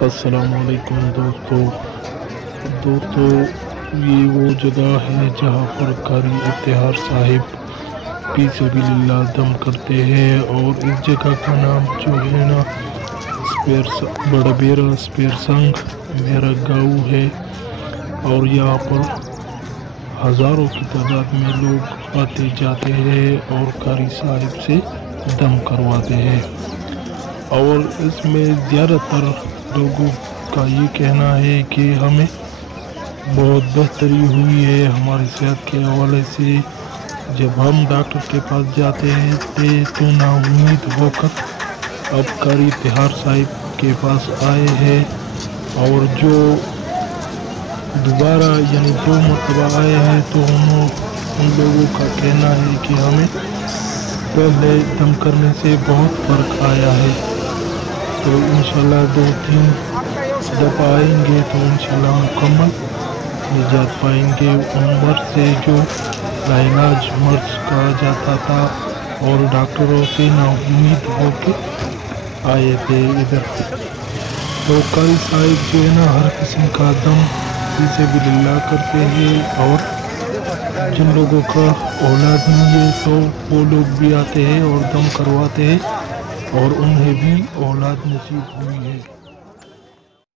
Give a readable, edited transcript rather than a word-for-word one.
السلام علیکم دوستو یہ وہ جگہ ہے جہاں پر قاری اتحاد صاحب فی سبیل اللہ دم کرتے ہیں، اور اس جگہ کا نام جو ہے نا بڑا بیرا سپیر سنگ میرا گاؤں ہے، اور یہاں پر ہزاروں کی تعداد میں لوگ آتے جاتے ہیں اور قاری صاحب سے دم کرواتے ہیں۔ اور اس میں زیادہ تر لوگوں کا یہ کہنا ہے کہ ہمیں بہت بہتری ہوئی ہے ہماری صحت کے حوالے سے۔ جب ہم ڈاکٹر کے پاس جاتے تھے تو نا امید ہو کر اب قاری اتحاد صاحب کے پاس آئے ہیں، اور جو دوبارہ یعنی 2 مرتبہ آئے ہیں تو ان لوگوں کا کہنا ہے کہ ہمیں پہلے دم کرنے سے بہت فرق آیا ہے۔ تو انشاءاللہ 2-3 دفعہ آئیں گے تو انشاءاللہ مکمل نجات پائیں گے ان مرض سے جو لاعلاج مرض کہا جاتا تھا، اور ڈاکٹروں سے نا امید ہو کے آئے تھے ادھر۔ تو قاری صاحب جو ہے نا ہر قسم کا دم فی سبیل اللہ کرتے ہیں، اور جن لوگوں کا اولاد نہیں ہے تو وہ لوگ بھی آتے ہیں اور دم کرواتے ہیں، اور انہیں بھی اولاد نصیب ہوئی ہے۔